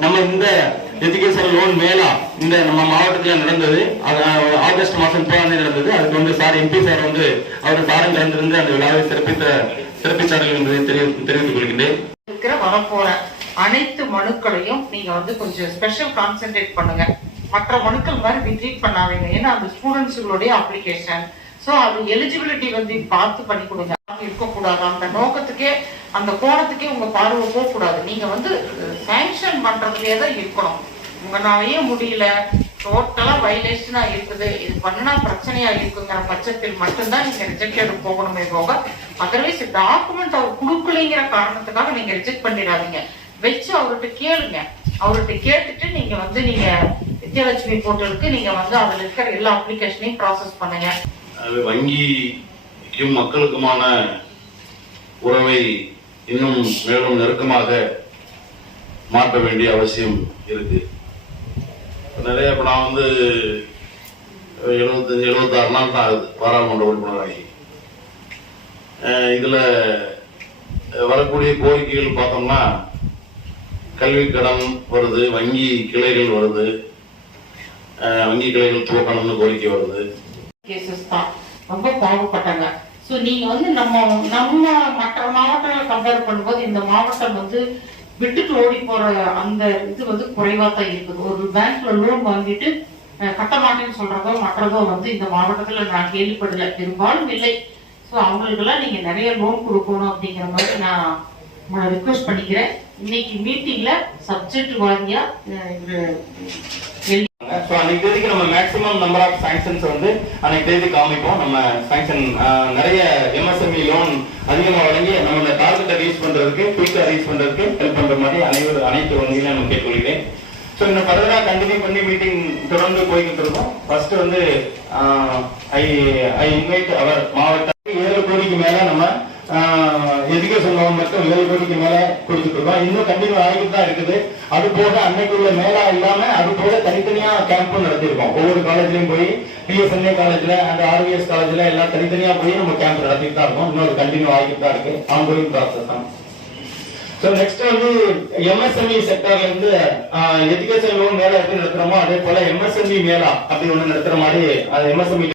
நம்ம இந்த education loan மேலா இந்த நம்ம மாவட்டத்தில் நடந்தது ஆகஸ்ட் மாதம் முப்பதாம் தேதி நடந்தது. அதுக்கு வந்து சார் எம்பி சார் வந்து அவர் சாரம் கலந்திருந்து அந்த விழாவை சிறப்பித்த சிறப்பித்தார்கள் என்பதை தெரி- தெரிவித்துக் கொள்கின்றேன். இருக்கிற வரப்போற அனைத்து மனுக்களையும் நீங்க வந்து கொஞ்சம் ஸ்பெஷல் கான்சென்ட்ரேட் பண்ணுங்க. மற்ற மனுக்கள் மாதிரி ரிட்ரீட் பண்ணாதீங்க. ஏன்னா அந்த ஸ்டூடெண்ட்ஸுகளுடைய அப்ளிகேஷன் ஸோ அது எலிஜிபிலிட்டி வந்து பார்த்து பண்ணி கொடுங்க. இருக்கக்கூடாது. அந்த நோக்கத்துக்கே அந்த கோணத்துக்கே உங்க பார்வை போகக்கூடாது. நீங்க வந்து சாங்ஷன் பண்றதுலயே தான் இருக்கணும். உங்களாலேயே முடியல. டோட்டலா வைலேஷனா இருக்குது. இது பண்ணா பிரச்சனையா இருக்குங்கிற பட்சத்தில் மட்டும்தான் நீங்க ரிஜெக்டட் போகணுமே போக அதர்வைஸ் டாக்குமெண்ட் அவர் கொடுக்கலைங்கிற காரணத்துக்காக நீங்க ரிஜெக்ட் பண்ணிடாதீங்க. வச்சு அவர்கிட்ட கேளுங்க. அவர்கிட்ட கேட்டுட்டு நீங்க வந்து நீங்க வித்யாலட்சுமி போர்ட்டலுக்கு நீங்க வந்து அதுல இருக்கிற எல்லா அப்ளிகேஷனையும் ப்ராசஸ் பண்ணுங்க. அது வங்கிக்கும் மக்களுக்குமான உறவை இன்னும் மேலும் நெருக்கமாக மாற்ற வேண்டிய அவசியம் இருக்கு. நிறைய இப்போ நான் வந்து எழுபத்தஞ்சு எழுபத்தாறு நாள் தான் ஆகுது. பாராளுமன்ற உறுப்பினராகி. இதில் வரக்கூடிய கோரிக்கைகள் பார்த்தோம்னா கல்வி கடன் வருது வங்கி கிளைகள் வருது. வங்கி கிளைகள் துவக்கணும்னு கோரிக்கை வருது. ரொம்ப பாவப்பட்டாங்க ஸோ நீங்கள் வந்து நம்ம நம்ம மற்ற மாவட்டங்களை கம்பேர் பண்ணும்போது இந்த மாவட்டம் வந்து விட்டுட்டு ஓடி போற அந்த இது வந்து குறைவாக தான் இருக்குது. ஒரு பேங்க்ல லோன் வாங்கிட்டு கட்ட மாட்டேன்னு சொல்றதோ மற்றதோ வந்து இந்த மாவட்டத்தில் நான் கேள்விப்படல. பெரும்பாலும் இல்லை. ஸோ அவங்களுக்கெல்லாம் நீங்கள் நிறைய லோன் கொடுக்கணும் அப்படிங்கிற மாதிரி நான் நான் ரிக்வெஸ்ட் பண்ணிக்கிறேன். இன்னைக்கு மீட்டிங்ல சப்ஜெக்ட் வாங்கியா இது எழுதி ஸோ அன்னைக்கு தேதிக்கு நம்ம மேக்ஸிமம் நம்பர் ஆஃப் சாங்ஷன்ஸ் வந்து அன்னைக்கு தேதி காமிப்போம். நம்ம சாங்ஷன் நிறைய எம்எஸ்எம்இ லோன் அதிகமாக வழங்கி நம்மளோட டார்கெட்டை ரீச் பண்ணுறதுக்கு குயிக்காக ரீச் பண்ணுறதுக்கு ஹெல்ப் பண்ணுற மாதிரி அனைவரு அனைத்து வங்கிகளையும் நான் கேட்டுக்கொள்கிறேன். ஸோ இந்த ஃபர்தராக கண்டினியூ பண்ணி மீட்டிங் தொடர்ந்து போய்கிட்டு இருக்கோம். ஃபர்ஸ்ட் வந்து ஐ ஐ இன்வைட் அவர் மாவட்ட ஏழு கோடிக்கு மேலே நம்ம எஜுகேஷன் லோன் மட்டும் ஏழு கோடிக்கு மேலே கொடுத்துட்டு இருக்கோம். இன்னும் கண்டினியூ ஆகிட்டு தான் இருக்குது. அது போக அன்னைக்கு உள்ள மேலா இல்லாம அது போக தனித்தனியா கேம்பும் நடத்திருக்கோம் ஒவ்வொரு காலேஜ்லயும் போய் பிஎஸ்என்ஏ காலேஜ்ல அந்த ஆர்விஎஸ் காலேஜ்ல எல்லாம் தனித்தனியா போய் நம்ம கேம்ப் நடத்திட்டு தான் இருக்கோம். இன்னொரு கண்டினியூ ஆகிட்டு தான் இருக்கு. ஆங்கோயிங் ப்ராசஸ் தான். ஸோ நெக்ஸ்ட் வந்து எம்எஸ்எம்இ செக்டர்ல இருந்து எஜுகேஷன் லோன் மேல எப்படி நடத்துறோமோ அதே போல எம்எஸ்எம்இ மேலா அப்படி ஒன்று நடத்துற மாதிரி அது எம்எஸ்எம்இ